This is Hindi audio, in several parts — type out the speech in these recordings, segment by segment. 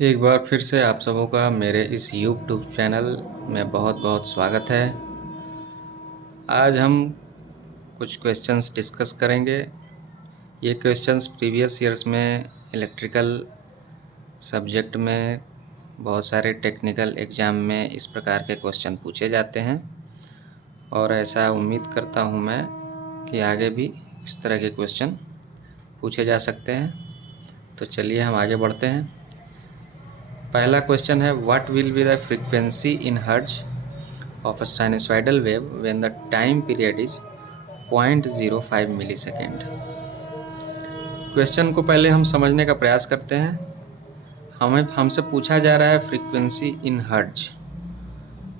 एक बार फिर से आप सबों का मेरे इस यूट्यूब चैनल में बहुत बहुत स्वागत है। आज हम कुछ क्वेश्चंस डिस्कस करेंगे। ये क्वेश्चंस प्रीवियस ईयर्स में इलेक्ट्रिकल सब्जेक्ट में बहुत सारे टेक्निकल एग्ज़ाम में इस प्रकार के क्वेश्चन पूछे जाते हैं और ऐसा उम्मीद करता हूँ मैं कि आगे भी इस तरह के क्वेश्चन पूछे जा सकते हैं। तो चलिए हम आगे बढ़ते हैं। पहला क्वेश्चन है, what will be the frequency in hertz of a sinusoidal wave when the time period is 0.05 millisecond. Question को पहले हम समझने का प्रयास करते हैं। हमसे पूछा जा रहा है फ्रीक्वेंसी इन हर्ट्ज,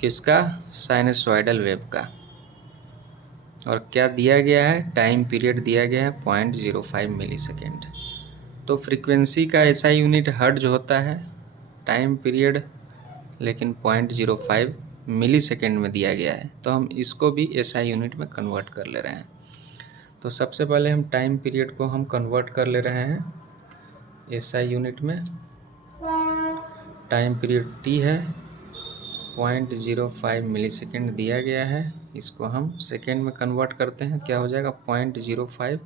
किसका? साइनसॉइडल वेव का। और क्या दिया गया है? टाइम पीरियड दिया गया है 0.05 मिलीसेकेंड। तो फ्रीक्वेंसी का ऐसा यूनिट हर्ट्ज होता है, टाइम पीरियड लेकिन 0.05 मिली सेकेंड में दिया गया है, तो हम इसको भी एसआई यूनिट में कन्वर्ट कर ले रहे हैं। तो सबसे पहले हम टाइम पीरियड को हम कन्वर्ट कर ले रहे हैं एसआई यूनिट में। टाइम पीरियड टी है, 0.05 मिली सेकेंड दिया गया है। इसको हम सेकेंड में कन्वर्ट करते हैं, क्या हो जाएगा? 0.05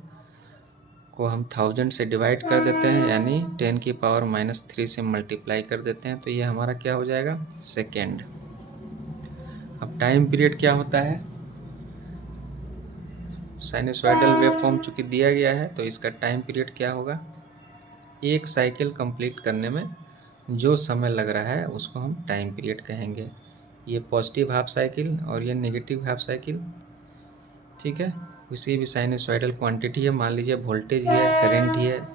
को हम 1000 से डिवाइड कर देते हैं, यानी 10⁻³ से मल्टीप्लाई कर देते हैं, तो ये हमारा क्या हो जाएगा? सेकेंड। अब टाइम पीरियड क्या होता है? साइनसॉइडल वेव फॉर्म चूँकि दिया गया है, तो इसका टाइम पीरियड क्या होगा? एक साइकिल कंप्लीट करने में जो समय लग रहा है उसको हम टाइम पीरियड कहेंगे। ये पॉजिटिव हाफ साइकिल और ये नेगेटिव हाफ साइकिल, ठीक है। किसी भी साइनसॉइडल क्वांटिटी है, मान लीजिए वोल्टेज ही है, करंट ही है,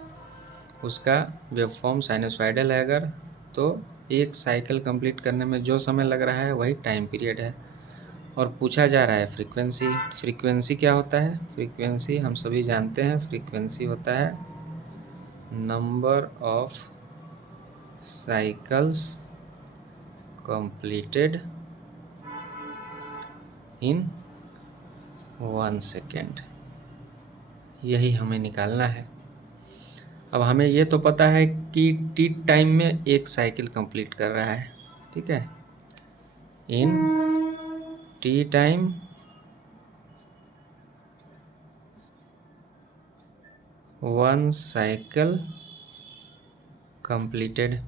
उसका वेव फॉर्म साइनसॉइडल है अगर, तो एक साइकिल कंप्लीट करने में जो समय लग रहा है वही टाइम पीरियड है। और पूछा जा रहा है फ्रीक्वेंसी। फ्रीक्वेंसी क्या होता है? फ्रीक्वेंसी हम सभी जानते हैं, फ्रीक्वेंसी होता है number of cycles completed in 1 second. यही हमें निकालना है। अब हमें ये तो पता है कि टी टाइम में एक साइकिल कंप्लीट कर रहा है, ठीक है। इन टी टाइम 1 साइकिल कंप्लीटेड।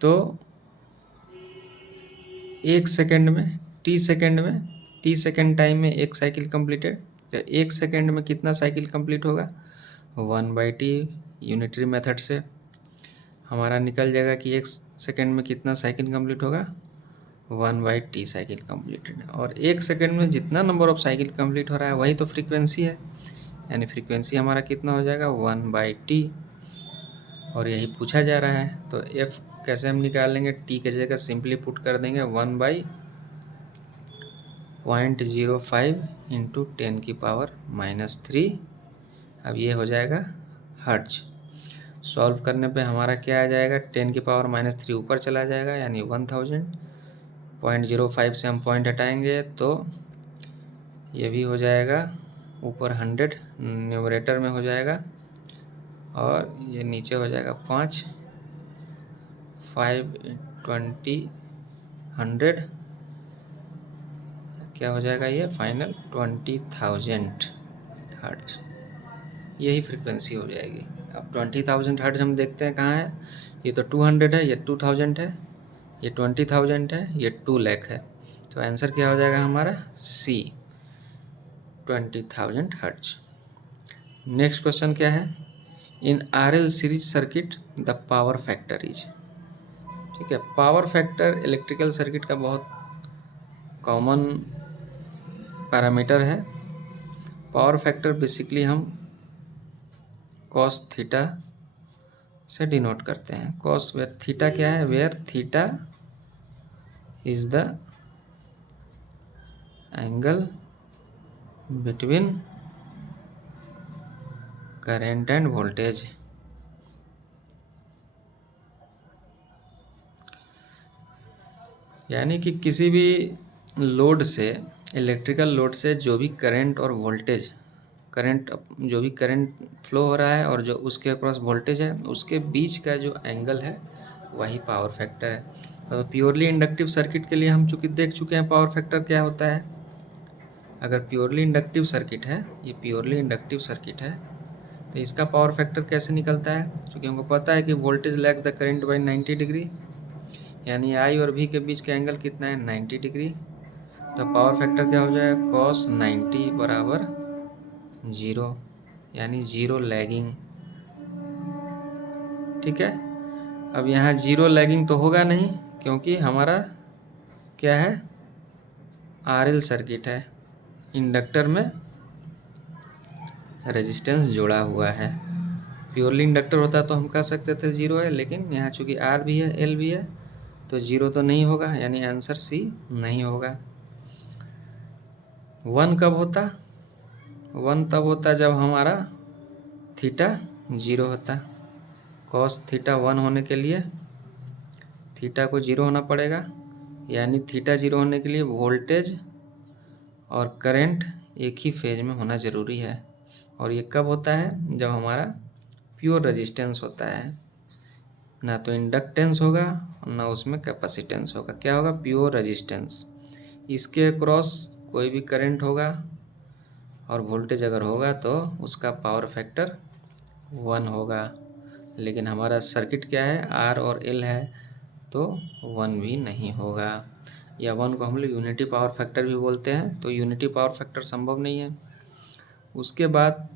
तो एक सेकेंड में, टी सेकेंड टाइम में एक साइकिल कंप्लीटेड। तो एक सेकेंड में कितना साइकिल कंप्लीट होगा? 1/t। यूनिटरी मेथड से हमारा निकल जाएगा कि एक सेकेंड में कितना साइकिल कंप्लीट होगा? 1/t cycle completed. और एक सेकेंड में जितना नंबर ऑफ साइकिल कंप्लीट हो रहा है वही तो फ्रीक्वेंसी है, यानी फ्रीक्वेंसी हमारा कितना हो जाएगा? 1/t। और यही पूछा जा रहा है। तो f कैसे हम निकालेंगे? t की जगह सिंपली पुट कर देंगे 1/0.05 इंटू 10⁻³ अब ये हो जाएगा हर्ट्ज। सॉल्व करने पे हमारा क्या आ जाएगा? 10⁻³ ऊपर चला जाएगा, यानी 1000। 0.05 से हम पॉइंट हटाएंगे तो ये भी हो जाएगा ऊपर 100 न्यूमरेटर में हो जाएगा, और ये नीचे हो जाएगा 5 20 100 क्या हो जाएगा? ये फाइनल 20,000 हर्ट्ज। यही फ्रीक्वेंसी हो जाएगी। अब 20,000 हर्ट्ज हम देखते हैं कहाँ है। ये तो 200 है, ये 2000 है, ये 20,000 है, ये 2 लाख है। तो आंसर क्या हो जाएगा हमारा? सी, 20,000 हर्ट्ज। नेक्स्ट क्वेश्चन क्या है? In RL series circuit the power factor is. ठीक है, पावर फैक्टर इलेक्ट्रिकल सर्किट का बहुत कॉमन पैरामीटर है। पावर फैक्टर बेसिकली हम कॉस थीटा से डिनोट करते हैं। कॉस वेयर थीटा क्या है? Where theta is the angle between current and voltage. यानी कि किसी भी लोड से, इलेक्ट्रिकल लोड से जो भी करंट और वोल्टेज करंट, जो भी करंट फ्लो हो रहा है और जो उसके अक्रॉस वोल्टेज है, उसके बीच का जो एंगल है वही पावर फैक्टर है। और प्योरली इंडक्टिव सर्किट के लिए हम चूँकि देख चुके हैं पावर फैक्टर क्या होता है। अगर प्योरली इंडक्टिव सर्किट है, ये प्योरली इंडक्टिव सर्किट है, तो इसका पावर फैक्टर कैसे निकलता है? क्योंकि हमको पता है कि voltage lags the current by 90 degree, यानी आई और वी के बीच का एंगल कितना है? 90 डिग्री। तो पावर फैक्टर क्या हो जाएगा? cos 90 बराबर 0, यानी 0 लैगिंग। ठीक है। अब यहाँ 0 लैगिंग तो होगा नहीं, क्योंकि हमारा क्या है? आरएल सर्किट है, इंडक्टर में रेजिस्टेंस जुड़ा हुआ है। प्योरली इंडक्टर होता तो हम कह सकते थे 0 है, लेकिन यहाँ चूँकि आर भी है, एल भी है, तो 0 तो नहीं होगा, यानी आंसर सी नहीं होगा। 1 कब होता? 1 तब होता जब हमारा थीटा 0 होता। कॉस थीटा 1 होने के लिए थीटा को 0 होना पड़ेगा, यानी थीटा 0 होने के लिए वोल्टेज और करंट एक ही फेज में होना ज़रूरी है। और ये कब होता है? जब हमारा प्योर रेजिस्टेंस होता है, ना तो इंडक्टेंस होगा ना उसमें कैपेसिटेंस होगा। क्या होगा? Pure resistance. इसके अक्रॉस कोई भी करंट होगा और वोल्टेज अगर होगा तो उसका पावर फैक्टर 1 होगा। लेकिन हमारा सर्किट क्या है? आर और एल है, तो 1 भी नहीं होगा। या 1 को हम लोग यूनिटी पावर फैक्टर भी बोलते हैं, तो यूनिटी पावर फैक्टर संभव नहीं है। उसके बाद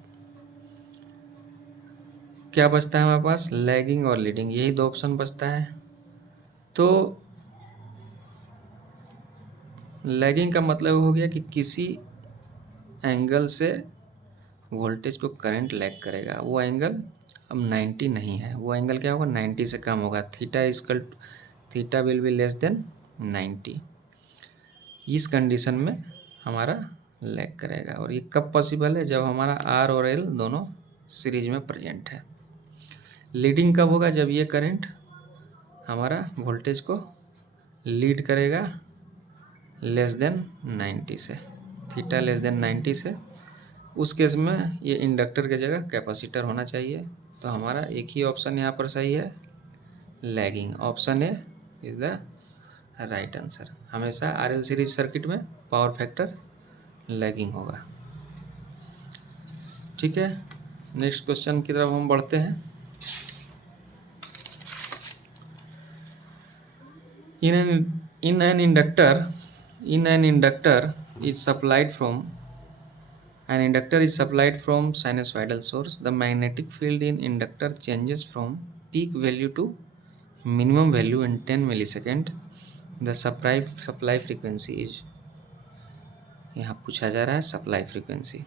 क्या बचता है हमारे पास? लैगिंग और लीडिंग, यही दो ऑप्शन बचता है। तो लैगिंग का मतलब हो गया कि किसी एंगल से वोल्टेज को करंट लैग करेगा, वो एंगल अब 90 नहीं है, वो एंगल क्या होगा? 90 से कम होगा। Theta will be less than 90। इस कंडीशन में हमारा लैग करेगा। और ये कब पॉसिबल है? जब हमारा आर और एल दोनों सीरीज में प्रेजेंट है। लीडिंग कब होगा? जब ये करंट हमारा वोल्टेज को लीड करेगा लेस देन 90 से, थीटा लेस देन 90 से। उस केस में ये इंडक्टर की जगह कैपेसिटर होना चाहिए। तो हमारा एक ही ऑप्शन यहाँ पर सही है, lagging. Option A is the right answer. हमेशा आरएल सीरीज सर्किट में पावर फैक्टर लैगिंग होगा। ठीक है, नेक्स्ट क्वेश्चन की तरफ हम बढ़ते हैं। In an inductor is supplied from sinusoidal source. The magnetic field in inductor changes from peak value to minimum value in 10 millisecond. The supply frequency is, यहाँ पूछा जा रहा है सप्लाई फ्रीक्वेंसी।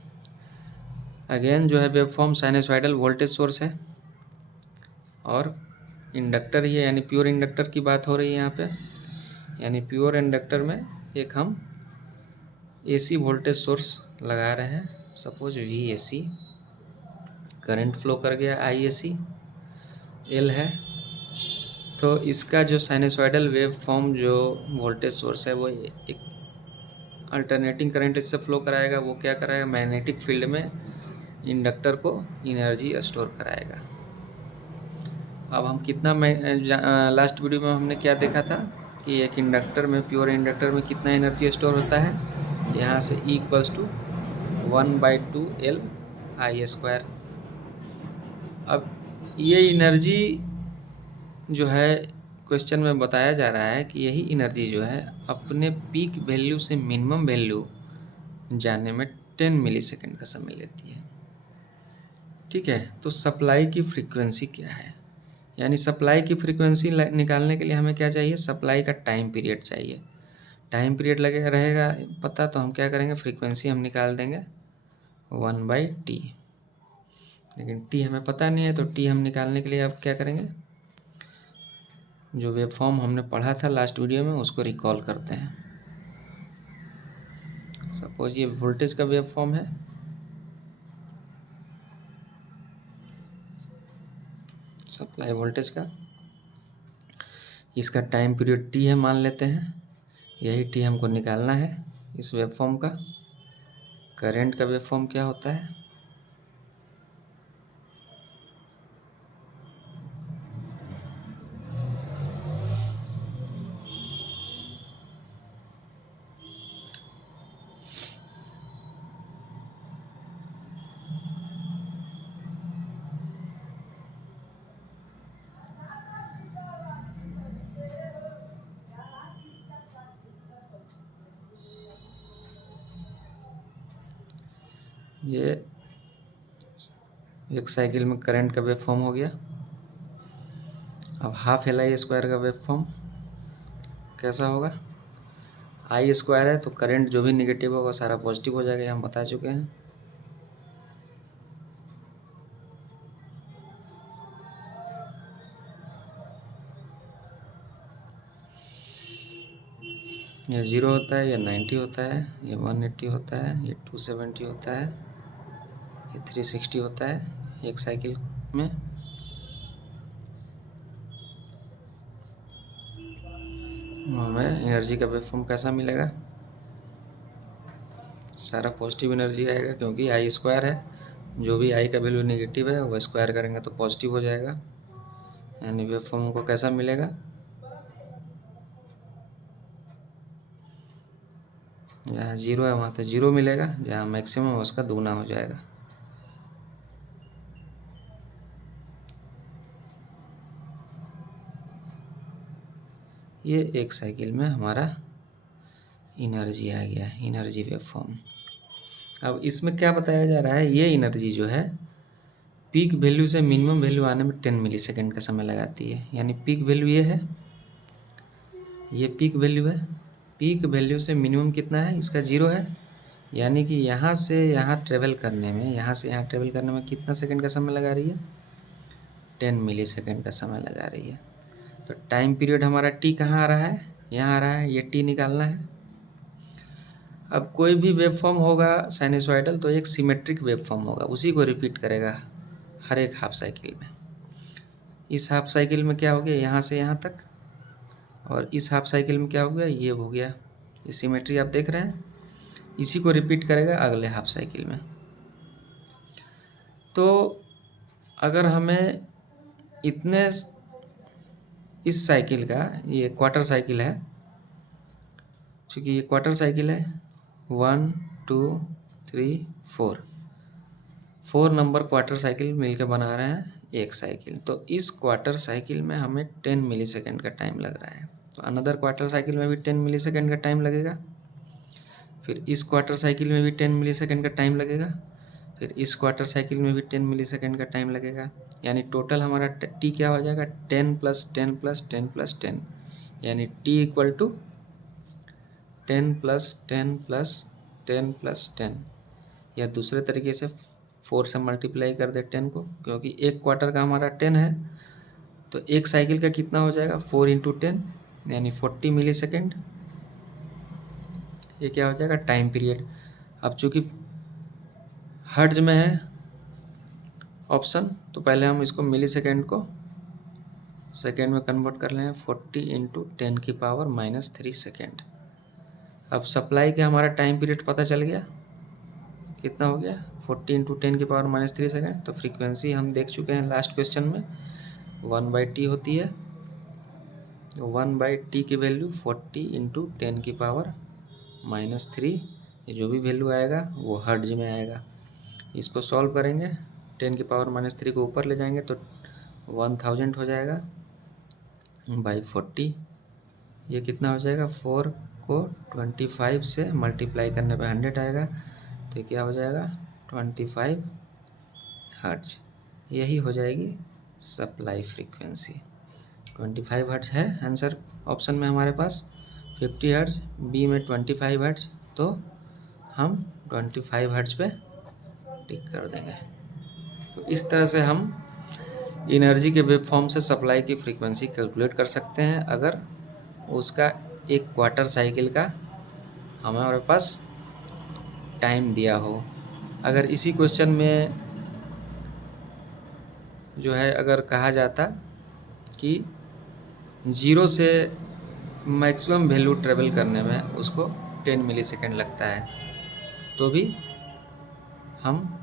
अगेन जो है वेवफॉर्म साइनसॉइडल वोल्टेज सोर्स है और इंडक्टर ही है, यानी प्योर इंडक्टर की बात हो रही है यहाँ पे। यानी प्योर इंडक्टर में एक हम एसी वोल्टेज सोर्स लगा रहे हैं, suppose we A C, current flow कर गया आई ए सी, एल है। तो इसका जो साइनसॉइडल वेव फॉर्म जो वोल्टेज सोर्स है वो एक अल्टरनेटिंग करंट इससे फ्लो कराएगा। वो क्या कराएगा? मैग्नेटिक फील्ड में इंडक्टर को एनर्जी स्टोर कराएगा। अब हम कितना लास्ट वीडियो में हमने क्या देखा था कि एक इंडक्टर में, प्योर इंडक्टर में कितना एनर्जी स्टोर होता है? यहाँ से E equals to 1/2 L I square. अब ये एनर्जी जो है क्वेश्चन में बताया जा रहा है कि यही एनर्जी जो है अपने पीक वैल्यू से मिनिमम वैल्यू जाने में 10 मिलीसेकंड का समय लेती है। ठीक है, तो सप्लाई की फ्रीक्वेंसी क्या है? यानी सप्लाई की फ्रीक्वेंसी निकालने के लिए हमें क्या चाहिए? सप्लाई का टाइम पीरियड चाहिए। टाइम पीरियड लगेगा रहेगा पता, तो हम क्या करेंगे? फ्रीक्वेंसी हम निकाल देंगे 1/t। लेकिन t हमें पता नहीं है, तो t हम निकालने के लिए अब क्या करेंगे? जो वेव फॉर्म हमने पढ़ा था लास्ट वीडियो में उसको रिकॉल करते हैं। सपोज ये वोल्टेज का वेव फॉर्म है, सप्लाई वोल्टेज का, इसका टाइम पीरियड t है मान लेते हैं। यही t हमको निकालना है इस वेव फॉर्म का। करंट का वेव फॉर्म क्या होता है? ये एक साइकिल में करंट का वेव फॉर्म हो गया। अब हाफ एल आई स्क्वायर का वेव फॉर्म कैसा होगा? आई स्क्वायर है तो करंट जो भी निगेटिव होगा सारा पॉजिटिव हो जाएगा, हम बता चुके हैं। ये 0 होता है, ये 90 होता है, ये 180 होता है, ये 270 होता है, ये 360 होता है एक साइकिल में। हमें एनर्जी का वेव फॉर्म कैसा मिलेगा? सारा पॉजिटिव एनर्जी आएगा, क्योंकि आई स्क्वायर है, जो भी आई का वैल्यू नेगेटिव है वो स्क्वायर करेंगे तो पॉजिटिव हो जाएगा। यानी वेव फॉर्म को कैसा मिलेगा? जहाँ 0 है वहाँ तो 0 मिलेगा, जहाँ मैक्सिमम है उसका दुगना हो जाएगा। ये एक साइकिल में हमारा एनर्जी आ गया, एनर्जी वेव फॉर्म। अब इसमें क्या बताया जा रहा है, ये एनर्जी जो है पीक वैल्यू से मिनिमम वैल्यू आने में 10 मिलीसेकंड का समय लगाती है। यानी पीक वैल्यू ये है, ये पीक वैल्यू है, पीक वैल्यू से मिनिमम कितना है, इसका 0 है। यानी कि यहाँ से यहाँ ट्रेवल करने में, यहाँ से यहाँ ट्रेवल करने में कितना सेकंड का समय लगा रही है? 10 मिलीसेकंड का समय लगा रही है। तो टाइम पीरियड हमारा टी कहाँ आ रहा है? यहाँ आ रहा है, ये टी निकालना है। अब कोई भी वेव फॉर्म होगा साइनसॉइडल तो एक सिमेट्रिक वेव फॉर्म होगा, उसी को रिपीट करेगा हर एक हाफ साइकिल में। इस हाफ साइकिल में क्या हो गया, यहाँ से यहाँ तक, और इस हाफ साइकिल में क्या हो गया, ये हो गया। ये सिमेट्री आप देख रहे हैं, इसी को रिपीट करेगा अगले हाफ साइकिल में। तो अगर हमें इतने, इस साइकिल का, ये क्वार्टर साइकिल है, क्योंकि ये क्वार्टर साइकिल है, 1 2 3 4 नंबर क्वार्टर साइकिल मिलकर बना रहे हैं एक साइकिल। तो इस क्वार्टर साइकिल में हमें 10 मिलीसेकंड का टाइम लग रहा है। तो अनदर क्वार्टर साइकिल में भी 10 मिलीसेकंड का टाइम लगेगा, फिर इस क्वार्टर साइकिल में भी 10 मिलीसेकंड का टाइम लगेगा, फिर इस क्वार्टर साइकिल में भी 10 मिलीसेकंड का टाइम लगेगा। यानी टोटल हमारा टी क्या हो जाएगा, 10 + 10 + 10 + 10, यानी टी इक्वल टू 10 + 10 + 10 + 10, या दूसरे तरीके से 4 से मल्टीप्लाई कर दे 10 को, क्योंकि एक क्वार्टर का हमारा 10 है, तो एक साइकिल का कितना हो जाएगा, 4 × 10 यानी 40 मिलीसेकंड। ये क्या हो जाएगा, टाइम पीरियड। अब चूँकि हर्ट्ज में है ऑप्शन, तो पहले हम इसको मिलीसेकंड को सेकंड में कन्वर्ट कर लें, 40 × 10⁻³ सेकंड। अब सप्लाई का हमारा टाइम पीरियड पता चल गया, कितना हो गया, 40 × 10⁻³ सेकंड। तो फ्रीक्वेंसी हम देख चुके हैं लास्ट क्वेश्चन में, 1/t होती है। 1/t की वैल्यू 40 × 10⁻³ ये जो भी वैल्यू आएगा वो हर्ट्ज में आएगा। इसको सॉल्व करेंगे, 10⁻³ को ऊपर ले जाएंगे तो 1000 हो जाएगा बाई 40। ये कितना हो जाएगा, 4 को 25 से मल्टीप्लाई करने पे 100 आएगा, तो ये क्या हो जाएगा, 25 हर्ट्ज। यही हो जाएगी सप्लाई फ्रीक्वेंसी। 25 हर्ट्ज है आंसर ऑप्शन में हमारे पास, 50 हर्ट्ज, बी में 25 हर्ट्ज, तो हम 25 हर्ट्ज पे टिक कर देंगे। तो इस तरह से हम एनर्जी के वेव फॉर्म से सप्लाई की फ्रीक्वेंसी कैलकुलेट कर सकते हैं, अगर उसका एक क्वार्टर साइकिल का हमारे पास टाइम दिया हो। अगर इसी क्वेश्चन में जो है अगर कहा जाता कि 0 से मैक्सिमम वैल्यू ट्रेवल करने में उसको 10 मिलीसेकंड लगता है, तो भी हम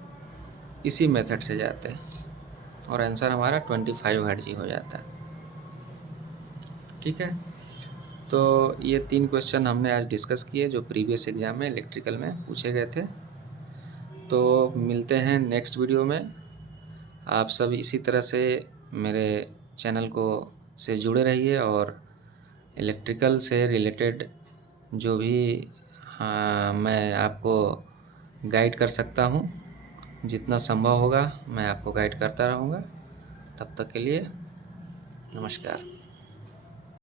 इसी मेथड से जाते हैं और आंसर हमारा 25 हर्ट्ज ही हो जाता है। ठीक है, तो ये 3 क्वेश्चन हमने आज डिस्कस किए जो प्रीवियस एग्जाम में इलेक्ट्रिकल में पूछे गए थे। तो मिलते हैं नेक्स्ट वीडियो में। आप सब इसी तरह से मेरे चैनल को से जुड़े रहिए और इलेक्ट्रिकल से रिलेटेड जो भी, हाँ, मैं आपको गाइड कर सकता हूँ जितना संभव होगा मैं आपको गाइड करता रहूँगा। तब तक के लिए नमस्कार।